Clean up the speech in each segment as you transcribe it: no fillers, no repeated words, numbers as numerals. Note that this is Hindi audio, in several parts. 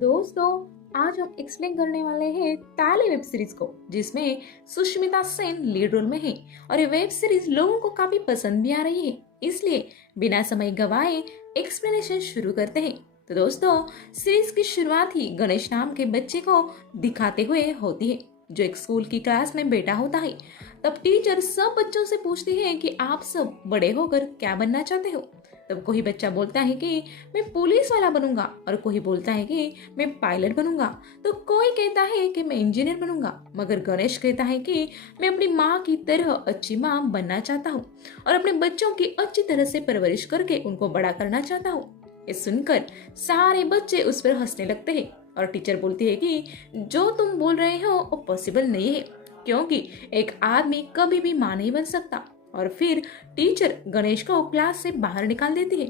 दोस्तों, आज हम एक्सप्लेन करने वाले हैं ताले वेब सीरीज को, जिसमें सुष्मिता सेन लीड रोल में है। और ये वेब सीरीज लोगों को काफी पसंद भी आ रही है, इसलिए बिना समय गवाए एक्सप्लेनेशन शुरू करते हैं। तो दोस्तों, सीरीज की शुरुआत ही गणेश नाम के बच्चे को दिखाते हुए होती है, जो एक स्कूल की क्लास में बैठा होता है। तब टीचर सब बच्चों से पूछती है कि आप सब बड़े होकर क्या बनना चाहते हो। तब कोई बच्चा बोलता है कि मैं पुलिस वाला बनूंगा, और कोई बोलता है कि मैं पायलट बनूंगा, तो कोई कहता है कि मैं इंजीनियर बनूंगा। मगर गणेश कहता है कि मैं अपनी माँ की तरह अच्छी माँ बनना चाहता हूँ और अपने बच्चों की अच्छी तरह से परवरिश करके उनको बड़ा करना चाहता हूँ। ये सुनकर सारे बच्चे उस पर हंसने लगते हैं और टीचर बोलती है कि जो तुम बोल रहे हो वो पॉसिबल नहीं है, क्योंकि एक आदमी कभी भी माँ नहीं बन सकता। और फिर टीचर गणेश को क्लास से बाहर निकाल देती है।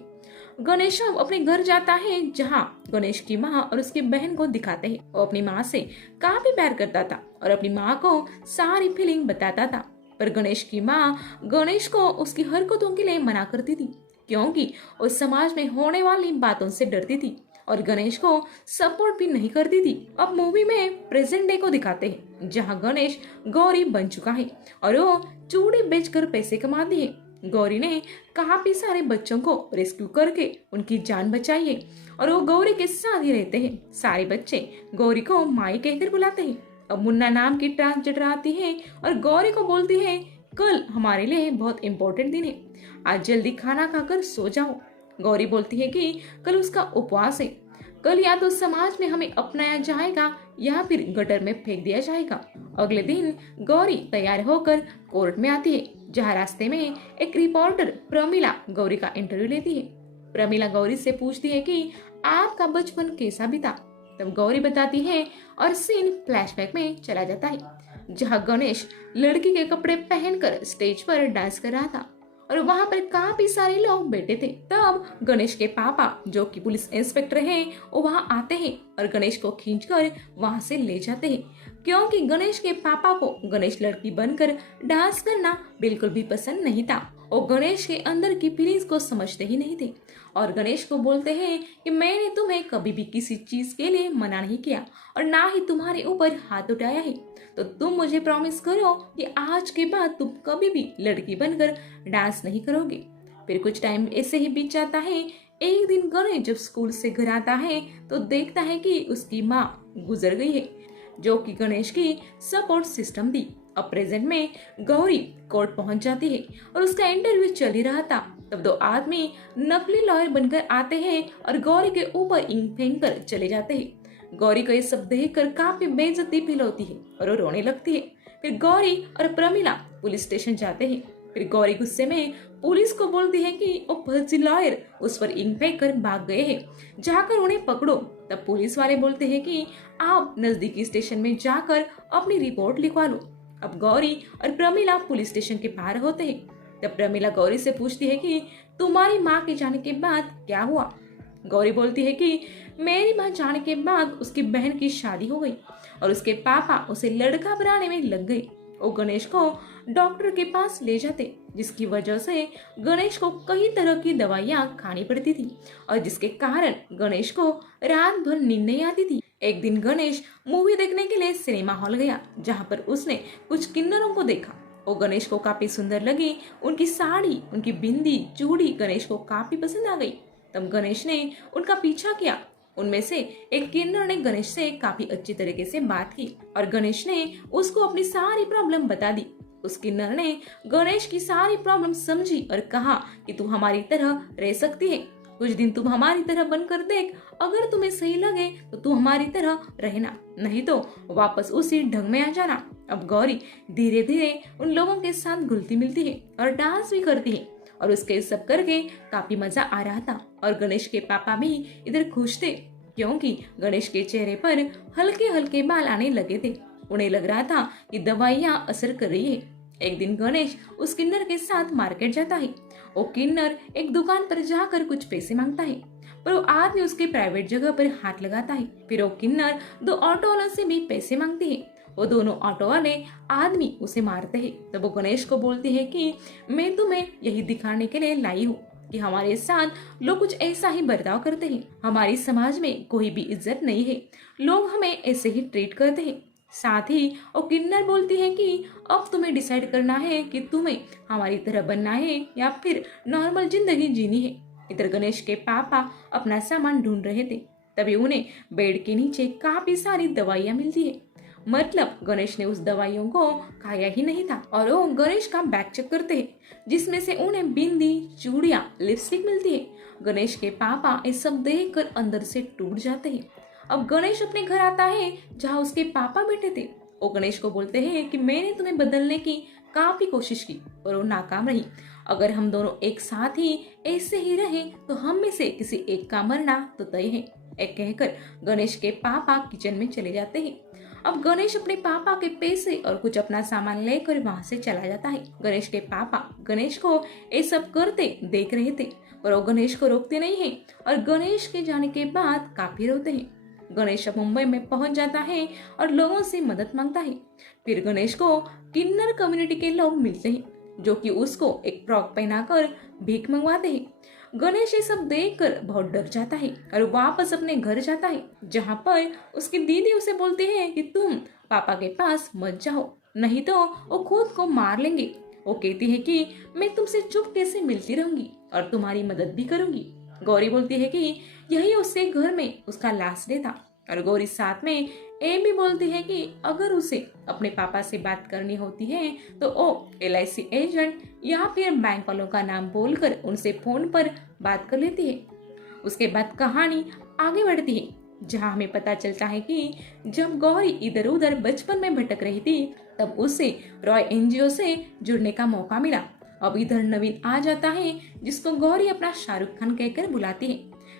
गणेश अब अपने घर जाता है, जहाँ गणेश की माँ और उसकी बहन को दिखाते हैं। वो अपनी माँ से काफी प्यार करता था और अपनी माँ को सारी फीलिंग बताता था। पर गणेश की माँ गणेश को उसकी हरकतों के लिए मना करती थी, क्योंकि वो समाज में होने वाली बातों से डरती थी और गणेश को सपोर्ट भी नहीं करती थी। अब मूवी में प्रेजेंट डे को दिखाते हैं, जहाँ गणेश गौरी बन चुका है और वो चूड़ी बेचकर पैसे कमाती है। गौरी ने काफी सारे बच्चों को रेस्क्यू करके उनकी जान बचाई है और वो गौरी के साथ ही रहते हैं। सारे बच्चे गौरी को माई कहकर बुलाते हैं। अब मुन्ना नाम की ट्रांसजेंडर आती है और गौरी को बोलती है, कल हमारे लिए बहुत इम्पोर्टेंट दिन है, आज जल्दी खाना खाकर सो जाओ। गौरी बोलती है कि कल उसका उपवास है, कल या तो समाज में हमें अपनाया जाएगा या फिर गटर में फेंक दिया जाएगा। अगले दिन गौरी तैयार होकर कोर्ट में आती है, जहाँ रास्ते में एक रिपोर्टर प्रमिला गौरी का इंटरव्यू लेती है। प्रमिला गौरी से पूछती है कि आपका बचपन कैसा बीता। तब गौरी बताती है और सीन फ्लैशबैक में चला जाता है, जहाँ गणेश लड़की के कपड़े पहनकर स्टेज पर डांस कर रहा था और वहां पर काफी सारे लोग बैठे थे। तब गणेश के पापा, जो कि पुलिस इंस्पेक्टर हैं, वो वहां आते हैं और गणेश को खींचकर वहां से ले जाते हैं, क्योंकि गणेश के पापा को गणेश लड़की बनकर डांस करना बिल्कुल भी पसंद नहीं था। वो गणेश के अंदर की फीलिंग्स को समझते ही नहीं थे और गणेश को बोलते हैं कि मैंने तुम्हें कभी भी किसी चीज के लिए मना नहीं किया और ना ही तुम्हारे ऊपर हाथ उठाया है, तो तुम मुझे प्रॉमिस करो कि आज के बाद तुम कभी भी लड़की बनकर डांस नहीं करोगे। फिर कुछ टाइम ऐसे ही बीत जाता है। एक दिन गणेश जब स्कूल से घर आता है तो देखता है कि उसकी माँ गुजर गई है, जो कि गणेश की सपोर्ट सिस्टम थी। अब प्रेजेंट में गौरी कोर्ट पहुंच जाती है और उसका इंटरव्यू चल ही रहा था। तब दो आदमी नकली लॉयर बनकर आते हैं और गौरी के ऊपर इंक फेंक कर चले जाते हैं। गौरी को ये सब देखकर काफी बेइज्जती फील होती है और वो रोने लगती है। फिर गौरी और प्रमिला पुलिस स्टेशन जाते हैं। फिर गौरी गुस्से में पुलिस को बोलती है कि वो फर्जी लॉयर उस पर इंक फेंक कर भाग गए हैं, जाकर उन्हें पकड़ो। तब पुलिस वाले बोलते हैं कि आप नजदीकी स्टेशन में जाकर अपनी रिपोर्ट लिखवा लो। अब गौरी और प्रमिला पुलिस स्टेशन के बाहर होते हैं। तब प्रमिला गौरी से पूछती है कि तुम्हारी माँ के जाने के बाद क्या हुआ। गौरी बोलती है कि मेरी माँ जाने के बाद उसकी बहन की शादी हो गई और उसके पापा उसे लड़का बनाने में लग गए। वो गणेश को डॉक्टर के पास ले जाते, जिसकी वजह से गणेश को कई तरह की दवाइयाँ खानी पड़ती थी और जिसके कारण गणेश को रात भर नींद नहीं आती थी। एक दिन गणेश मूवी देखने के लिए सिनेमा हॉल गया, जहाँ पर उसने कुछ किन्नरों को देखा। वो गणेश को काफी सुंदर लगी, उनकी साड़ी, उनकी बिंदी, चूड़ी गणेश को काफी पसंद आ गई। तब गणेश ने उनका पीछा किया। उनमें से एक किन्नर ने गणेश से काफी अच्छी तरीके से बात की और गणेश ने उसको अपनी सारी प्रॉब्लम बता दी। उस किन्नर ने गणेश की सारी प्रॉब्लम समझी और कहा कि तू हमारी तरह रह सकती है, कुछ दिन तुम हमारी तरह बनकर देख, अगर तुम्हें सही लगे तो तू हमारी तरह रहना, नहीं तो वापस उसी ढंग में आ जाना। अब गौरी धीरे धीरे उन लोगों के साथ घुलती मिलती है और डांस भी करती है और उसके सब करके काफी मजा आ रहा था। और गणेश के पापा भी इधर खुश थे, क्योंकि गणेश के चेहरे पर हल्के हल्के बाल आने लगे थे। उन्हें लग रहा था कि दवाइयाँ असर कर रही है। एक दिन गणेश उस किन्नर के साथ मार्केट जाता है। वो किन्नर एक दुकान पर जाकर कुछ पैसे मांगता है, पर वो आदमी उसके प्राइवेट जगह पर हाथ लगाता है। फिर वो किन्नर दो ऑटो वालों से भी पैसे मांगती है। वो दोनों ऑटो वाले आदमी उसे मारते हैं। तब वो गणेश को बोलती है कि मैं तुम्हें यही दिखाने के लिए लाई हूँ कि हमारे साथ लोग कुछ ऐसा ही बर्ताव करते हैं। हमारी समाज में कोई भी इज्जत नहीं है, लोग हमें ऐसे ही ट्रीट करते हैं। साथ ही और किन्नर बोलती है कि अब तुम्हें डिसाइड करना है कि तुम्हें हमारी तरह बनना है या फिर नॉर्मल जिंदगी जीनी है। इधर गणेश के पापा अपना सामान ढूंढ रहे थे, तभी उन्हें बेड के नीचे काफी सारी दवाइयां मिलती है। मतलब गणेश ने उस दवाइयों को खाया ही नहीं था और वो गणेश का बैग चेक करते हैं, जिसमें से उन्हें बिंदी, चूड़ियां, लिपस्टिक मिलती है। गणेश के पापा ये सब देखकर अंदर से टूट जाते हैं। अब गणेश अपने घर आता है जहाँ उसके पापा बैठे थे। वो गणेश को बोलते हैं कि मैंने तुम्हें बदलने की काफी कोशिश की पर वो नाकाम रही। अगर हम दोनों एक साथ ही ऐसे ही रहे तो हम में से किसी एक का मरना तो तय है। एक कहकर गणेश के पापा किचन में चले जाते हैं। अब गणेश अपने पापा के पैसे और कुछ अपना सामान लेकर वहाँ से चला जाता है। गणेश के पापा गणेश को ये सब करते देख रहे थे पर वो गणेश को रोकते नहीं है और गणेश के जाने के बाद काफी रोते हैं। गणेश अब मुंबई में पहुंच जाता है और लोगों से मदद मांगता है। फिर गणेश को किन्नर कम्युनिटी के लोग मिलते हैं जो कि उसको एक फ्रॉक पहनाकर भीख मंगवाते हैं। गणेश ये सब देखकर बहुत डर जाता है और वापस अपने घर जाता है, जहाँ पर उसकी दीदी उसे बोलती है कि तुम पापा के पास मत जाओ, नहीं तो वो खुद को मार लेंगे। वो कहती है कि मैं तुमसे चुपके से मिलती रहूंगी और तुम्हारी मदद भी करूंगी। गौरी बोलती है कि यही उससे घर में उसका लास्ट डे था और गौरी साथ में ये भी बोलती है कि अगर उसे अपने पापा से बात करनी होती है तो वो LIC एजेंट या फिर बैंक वालों का नाम बोलकर उनसे फोन पर बात कर लेती है। उसके बाद कहानी आगे बढ़ती है, जहाँ हमें पता चलता है कि जब गौरी इधर उधर बचपन में भटक रही थी तब उसे रॉय NGO से जुड़ने का मौका मिला। अब इधर नवीन आ जाता है जिसको गौरी अपना शाहरुख खान कहकर बुलाती है।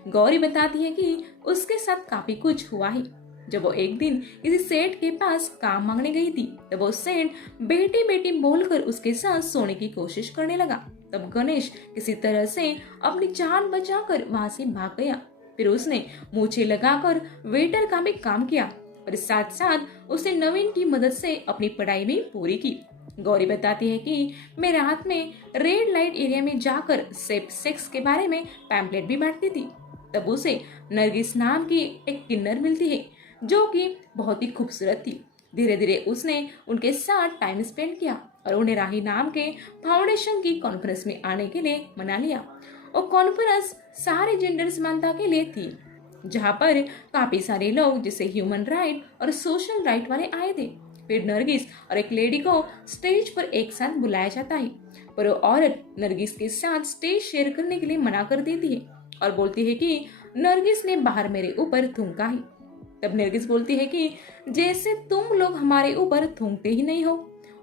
गौरी बताती है कि उसके साथ काफी कुछ हुआ है। जब वो एक दिन किसी सेठ के पास काम मांगने गई थी तब वो सेठ बेटी बेटी बोलकर उसके साथ सोने की कोशिश करने लगा। तब गणेश किसी तरह से अपनी जान बचाकर वहां से भाग गया। फिर उसने मूछें लगाकर वेटर का भी काम किया और साथ साथ उसने नवीन की मदद से अपनी पढ़ाई भी पूरी की। गौरी बताती है कि मैं रात में रेड लाइट एरिया में जाकर सेफ सेक्स के बारे में पैम्पलेट भी बांटती थी। तब उसे नरगिस नाम की एक किन्नर मिलती है जो कि बहुत ही खूबसूरत थी। धीरे धीरे उसने उनके साथ टाइम स्पेंड किया और उन्हें राही नाम के फाउंडेशन की कॉन्फ्रेंस में आने के लिए मना लिया। और कॉन्फ्रेंस सारे जेंडर समानता के लिए थी, जहाँ पर काफी सारे लोग जैसे ह्यूमन राइट और सोशल राइट वाले आए थे। फिर नरगिस और एक लेडी को स्टेज पर एक साथ बुलाया जाता है पर वो औरत नरगिस के साथ स्टेज शेयर करने के लिए मना कर देती है और बोलती है कि नरगिस ने बाहर मेरे ऊपर थूका है। तब नरगिस बोलती है कि जैसे तुम लोग हमारे ऊपर थूकते ही नहीं हो।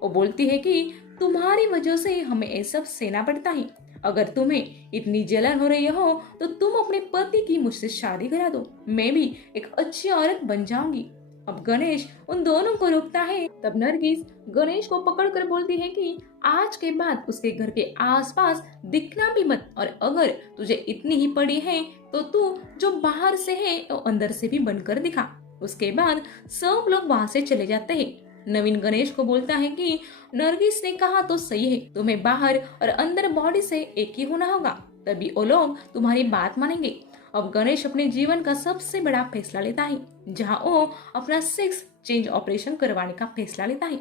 वो बोलती है कि तुम्हारी वजह से हमें ये सब सहना पड़ता है। अगर तुम्हें इतनी जलन हो रही हो तो तुम अपने पति की मुझसे शादी करा दो, मैं भी एक अच्छी औरत बन जाऊंगी। अब गणेश उन दोनों को रोकता है। तब नरगिस गणेश को पकड़कर बोलती है कि आज के बाद उसके घर के आसपास दिखना भी मत, और अगर तुझे इतनी ही पड़ी है तो तू जो बाहर से है तो अंदर से भी बनकर दिखा। उसके बाद सब लोग वहाँ से चले जाते हैं। नवीन गणेश को बोलता है कि नरगिस ने कहा तो सही है, तुम्हें बाहर और अंदर बॉडी से एक ही होना होगा, तभी वो लोग तुम्हारी बात मानेंगे। अब गणेश अपने जीवन का सबसे बड़ा फैसला लेता है, जहाँ वो अपना सेक्स चेंज ऑपरेशन करवाने का फैसला लेता है।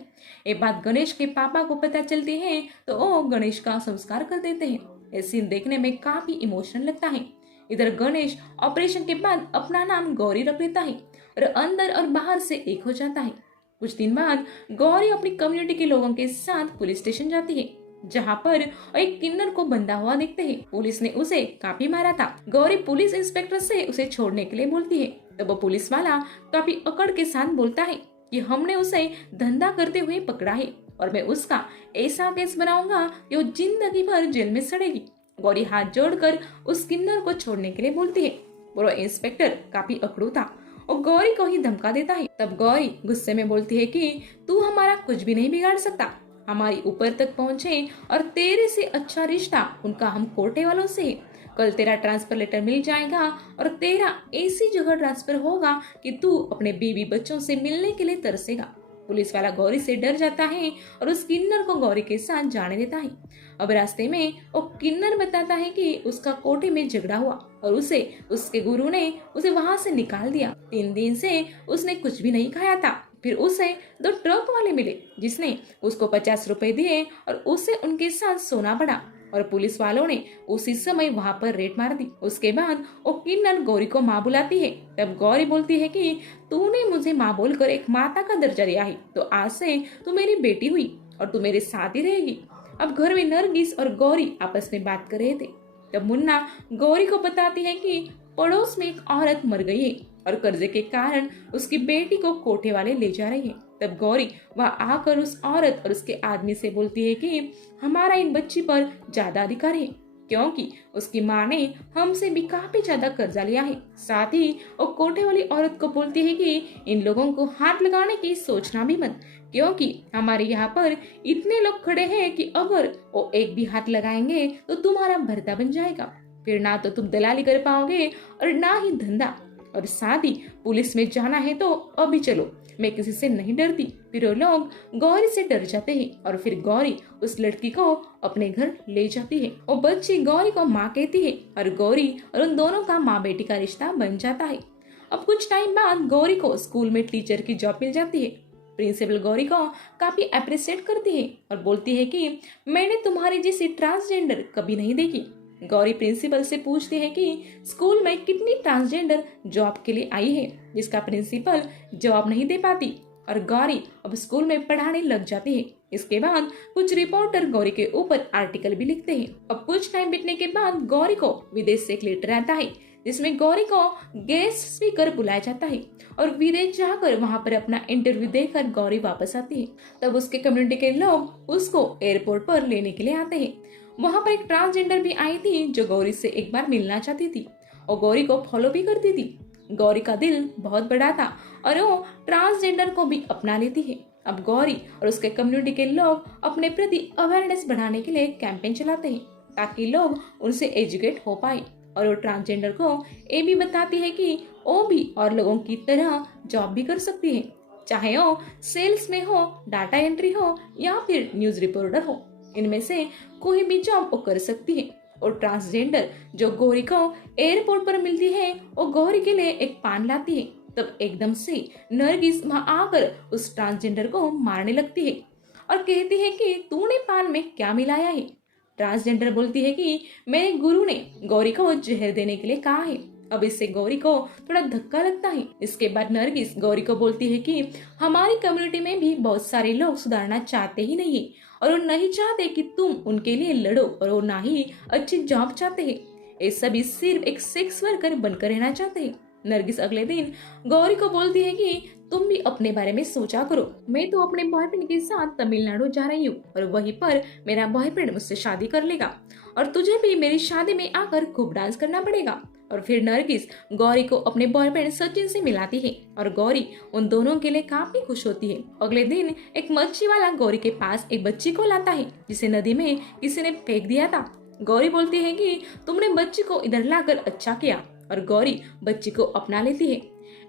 ये बात गणेश के पापा को पता चलती है तो वो गणेश का संस्कार कर देते हैं। ये सीन देखने में काफी इमोशनल लगता है। इधर गणेश ऑपरेशन के बाद अपना नाम गौरी रख लेता है और अंदर और बाहर से एक हो जाता है। कुछ दिन बाद गौरी अपनी कम्युनिटी के लोगों के साथ पुलिस स्टेशन जाती है, जहाँ पर एक किन्नर को बंधा हुआ देखते हैं। पुलिस ने उसे काफी मारा था। गौरी पुलिस इंस्पेक्टर से उसे छोड़ने के लिए बोलती है, तो वो पुलिस वाला काफी अकड़ के साथ बोलता है कि हमने उसे धंधा करते हुए पकड़ा है और मैं उसका ऐसा केस बनाऊंगा कि वो जिंदगी भर जेल में सड़ेगी। गौरी हाथ जोड़कर उस किन्नर को छोड़ने के लिए बोलती है। वो इंस्पेक्टर काफी अकड़ू था और गौरी को ही धमका देता है। तब गौरी गुस्से में बोलती है कि तू हमारा कुछ भी नहीं बिगाड़ सकता, हमारी ऊपर तक पहुँचे और तेरे से अच्छा रिश्ता उनका हम कोटे वालों से है। कल तेरा ट्रांसफर लेटर मिल जाएगा और तेरा ऐसी जगह ट्रांसफर होगा कि तू अपने बीवी बच्चों से मिलने के लिए तरसेगा। पुलिस वाला गौरी से डर जाता है और उस किन्नर को गौरी के साथ जाने देता है। अब रास्ते में वो किन्नर बताता है कि उसका कोटे में झगड़ा हुआ और उसे उसके गुरु ने उसे वहाँ से निकाल दिया। 3 दिन से उसने कुछ भी नहीं खाया था। फिर उसे 2 ट्रक वाले मिले जिसने उसको 50 रुपए दिए और उसे उनके साथ सोना पड़ा और पुलिस वालों ने उसी समय वहाँ पर रेड मार दी। उसके बाद वो किन्नर गौरी को माँ बुलाती है। तब गौरी बोलती है कि तूने मुझे माँ बोलकर एक माता का दर्जा दिया है, तो आज से तू मेरी बेटी हुई और तू मेरे साथ ही रहेगी। अब घर में नरगिस और गौरी आपस में बात कर रहे थे। तब मुन्ना गौरी को बताती है कि पड़ोस में एक औरत मर गई है और कर्जे के कारण उसकी बेटी को कोठे वाले ले जा रहे हैं। तब गौरी वहाँ आकर उस औरत और उसके आदमी से बोलती है कि हमारा इन बच्ची पर ज्यादा अधिकार है क्योंकि उसकी माँ ने हमसे भी काफी ज्यादा कर्जा लिया है। साथ ही वो कोठे वाली औरत को बोलती है कि इन लोगों को हाथ लगाने की सोचना भी मत क्योंकि हमारे यहाँ पर इतने लोग खड़े हैं कि अगर वो एक भी हाथ लगाएंगे तो तुम्हारा भरता बन जाएगा। फिर ना तो तुम दलाली कर पाओगे और ना ही धंधा। और साथ ही पुलिस में जाना है तो अभी चलो, मैं किसी से नहीं डरती। फिर वो लोग गौरी से डर जाते हैं और फिर गौरी उस लड़की को अपने घर ले जाती है। वो बच्ची गौरी को माँ कहती है और गौरी और उन दोनों का माँ बेटी का रिश्ता बन जाता है। अब कुछ टाइम बाद गौरी को स्कूल में टीचर की जॉब मिल जाती है। प्रिंसिपल गौरी को काफी अप्रिशिएट करती है और बोलती है कि मैंने तुम्हारी जैसी ट्रांसजेंडर कभी नहीं देखी। गौरी प्रिंसिपल से पूछती है कि स्कूल में कितनी ट्रांसजेंडर जॉब के लिए आई है, जिसका प्रिंसिपल जवाब नहीं दे पाती और गौरी अब स्कूल में पढ़ाने लग जाती है। इसके बाद कुछ रिपोर्टर गौरी के ऊपर आर्टिकल भी लिखते हैं। अब कुछ टाइम बीतने के बाद गौरी को विदेश से एक लेटर आता है जिसमें गौरी को गेस्ट स्पीकर बुलाया जाता है और विदेश जाकर वहां पर अपना इंटरव्यू देकर गौरी वापस आती है। तब उसके कम्युनिटी के लोग उसको एयरपोर्ट पर लेने के लिए आते हैं। वहां पर एक ट्रांसजेंडर भी आई थी जो गौरी से एक बार मिलना चाहती थी और गौरी को फॉलो भी करती थी। गौरी का दिल बहुत बड़ा था और वो ट्रांसजेंडर को भी अपना लेती है। अब गौरी और उसके कम्युनिटी के लोग अपने प्रति अवेयरनेस बढ़ाने के लिए कैंपेन चलाते हैं ताकि लोग उनसे एजुकेट हो पाए और वो ट्रांसजेंडर को ये भी बताती है कि वो भी और लोगों की तरह जॉब भी कर सकती है, चाहे वो सेल्स में हो, डाटा एंट्री हो या फिर न्यूज रिपोर्टर हो। इनमें से कोई भी जॉब वो कर सकती है। और ट्रांसजेंडर जो गौरी को एयरपोर्ट पर मिलती है वो गौरी के लिए एक पान लाती है। तब एकदम से नरगिस वहां आकर उस ट्रांसजेंडर को मारने लगती है और कहती है कि तूने पान में क्या मिलाया है। ट्रांसजेंडर बोलती है कि मेरे गुरु ने गौरी को जहर देने के लिए कहा है। अब इससे गौरी को थोड़ा धक्का लगता है। इसके बाद नरगिस गौरी को बोलती है कि हमारी कम्युनिटी में भी बहुत सारे लोग सुधारना चाहते ही नहीं है और वो नहीं चाहते कि तुम उनके लिए लड़ो और वो ना ही अच्छी जॉब चाहते हैं। ये सभी सिर्फ एक सेक्स वर्कर बनकर रहना चाहते हैं। नरगिस अगले दिन गौरी को बोलती है कि तुम भी अपने बारे में सोचा करो। मैं तो अपने बॉयफ्रेंड के साथ तमिलनाडु जा रही हूँ और वहीं पर मेरा बॉयफ्रेंड मुझसे शादी कर लेगा और तुझे भी मेरी शादी में आकर खूब डांस करना पड़ेगा। और फिर नरगिस गौरी को अपने बॉयफ्रेंड सचिन से मिलाती है और गौरी उन दोनों के लिए काफी खुश होती है। अगले दिन एक मच्छी वाला गौरी के पास एक बच्ची को लाता है जिसे नदी में किसी ने फेंक दिया था। गौरी बोलती है कि तुमने बच्ची को इधर लाकर अच्छा किया और गौरी बच्ची को अपना लेती है।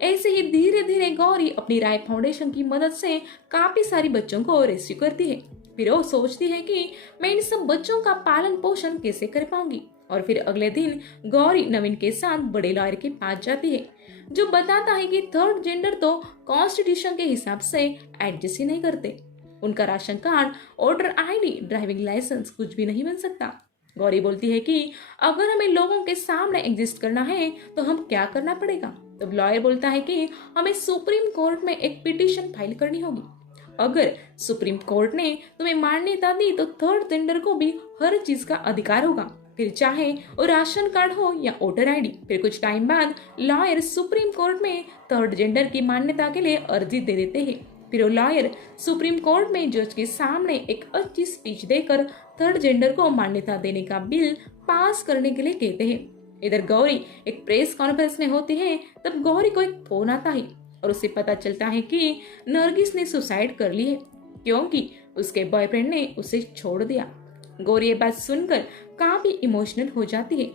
ऐसे ही धीरे धीरे गौरी अपनी राय फाउंडेशन की मदद से काफी सारी बच्चों को रेस्क्यू करती है। फिर वो सोचती है कि मैं इन सब बच्चों का पालन पोषण कैसे कर पाऊंगी। और फिर अगले दिन गौरी नवीन के साथ बड़े लॉयर के पास जाती है जो बताता है कि थर्ड जेंडर तो कॉन्स्टिट्यूशन के हिसाब से एडजस्ट ही नहीं करते। उनका ration card, voter ID, driving licence कुछ भी नहीं बन सकता। गौरी बोलती है कि अगर हमें लोगों के सामने एग्जिस्ट करना है तो हम क्या करना पड़ेगा। तब लॉयर बोलता है कि हमें सुप्रीम कोर्ट में एक पिटीशन फाइल करनी होगी। अगर सुप्रीम कोर्ट ने तुम्हें मान्यता दी तो थर्ड जेंडर को भी हर चीज का अधिकार होगा, फिर चाहे वो राशन कार्ड हो या वोटर आईडी। फिर कुछ टाइम बाद लॉयर सुप्रीम कोर्ट में थर्ड जेंडर की मान्यता के लिए अर्जी दे देते हैं। फिर वो लॉयर सुप्रीम कोर्ट में जज के सामने एक अच्छी स्पीच देकर थर्ड जेंडर को मान्यता देने का बिल पास करने के लिए कहते हैं। इधर गौरी एक प्रेस कॉन्फ्रेंस में होती है। तब गौरी को एक फोन आता है और उसे पता चलता है कि नरगिस ने सुसाइड कर ली है क्योंकि उसके बॉयफ्रेंड ने उसे छोड़ दिया। गौरी ये बात सुनकर काफी इमोशनल हो जाती है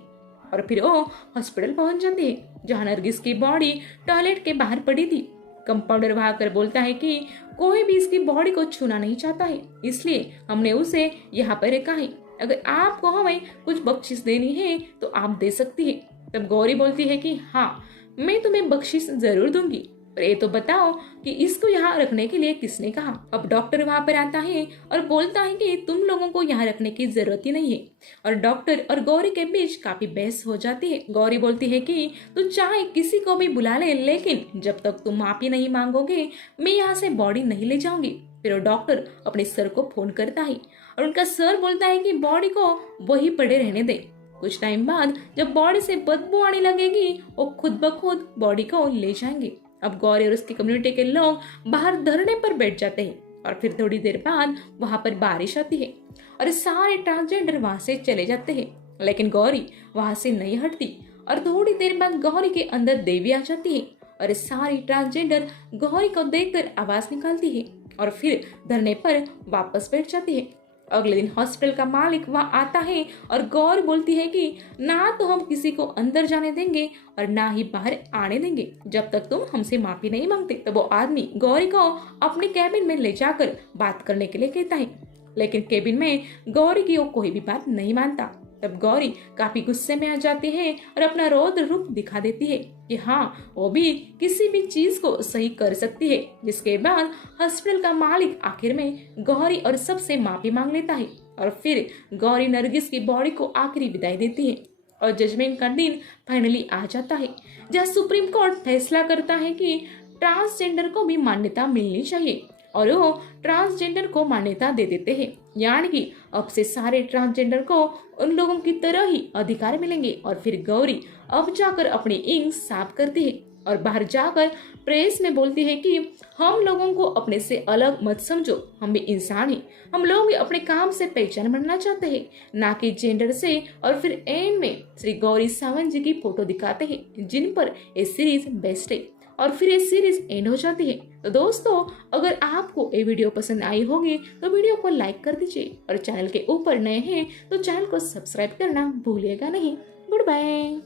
और फिर वो हॉस्पिटल पहुंच जाती है जहां नरगिस की बॉडी टॉयलेट के बाहर पड़ी थी। कंपाउंडर वहां कर बोलता है कि कोई भी इसकी बॉडी को छूना नहीं चाहता है, इसलिए हमने उसे यहाँ पर रखा है। अगर आपको हमें कुछ बख्शिश देनी है तो आप दे सकती है। तब गौरी बोलती है कि हाँ, मैं तुम्हें बख्शिश जरूर दूंगी, पर ये तो बताओ कि इसको यहाँ रखने के लिए किसने कहा। अब डॉक्टर वहां पर आता है और बोलता है कि तुम लोगों को यहाँ रखने की जरूरत ही नहीं है। और डॉक्टर और गौरी के बीच काफी बहस हो जाती है। गौरी बोलती है कि तू चाहे किसी को भी बुला ले, लेकिन जब तक तुम माफी नहीं मांगोगे मैं यहाँ से बॉडी नहीं ले जाऊंगी। फिर डॉक्टर अपने सर को फोन करता है और उनका सर बोलता है कि बॉडी को वही पड़े रहने दे। कुछ टाइम बाद जब बॉडी से बदबू आने लगेगी वो खुद ब खुद बॉडी को ले जाएंगे। अब गौरी और उसकी कम्युनिटी के लोग बाहर धरने पर बैठ जाते हैं और फिर थोड़ी देर बाद वहां पर बारिश आती है और सारे ट्रांसजेंडर वहां से चले जाते हैं, लेकिन गौरी वहां से नहीं हटती। और थोड़ी देर बाद गौरी के अंदर देवी आ जाती है और सारी ट्रांसजेंडर गौरी को देखकर आवाज निकालती है और फिर धरने पर वापस बैठ जाती है। अगले दिन हॉस्पिटल का मालिक वहां आता है और गौर बोलती है कि ना तो हम किसी को अंदर जाने देंगे और ना ही बाहर आने देंगे जब तक तुम हमसे माफी नहीं मांगते। तो वो आदमी गौरी को अपने कैबिन में ले जाकर बात करने के लिए कहता है, लेकिन कैबिन में गौरी की वो कोई भी बात नहीं मानता। तब गौरी काफी गुस्से में आ जाती है और अपना रौद्र रूप दिखा देती है कि हाँ, वो भी किसी भी चीज को सही कर सकती है। जिसके बाद हॉस्पिटल का मालिक आखिर में गौरी और सबसे माफी मांग लेता है और फिर गौरी नरगिस की बॉडी को आखिरी विदाई देती है। और जजमेंट का दिन फाइनली आ जाता है, जहाँ सुप्रीम कोर्ट फैसला करता है कि ट्रांसजेंडर को भी मान्यता मिलनी चाहिए और वो ट्रांसजेंडर को मान्यता दे देते हैं। यानी कि अब से सारे ट्रांसजेंडर को उन लोगों की तरह ही अधिकार मिलेंगे। और फिर गौरी अब जाकर अपनी इंक साफ करती है और बाहर जाकर प्रेस में बोलती है कि हम लोगों को अपने से अलग मत समझो, हम भी इंसान हैं, हम लोग भी अपने काम से पहचान बनना चाहते हैं, ना कि जेंडर से। और फिर एंड में श्री गौरी सावंत जी की फोटो दिखाते हैं जिन पर ये सीरीज बेस्ट है और फिर ये सीरीज एंड हो जाती है। तो दोस्तों, अगर आपको ये वीडियो पसंद आई होगी तो वीडियो को लाइक कर दीजिए और चैनल के ऊपर नए हैं तो चैनल को सब्सक्राइब करना भूलिएगा नहीं। Good bye.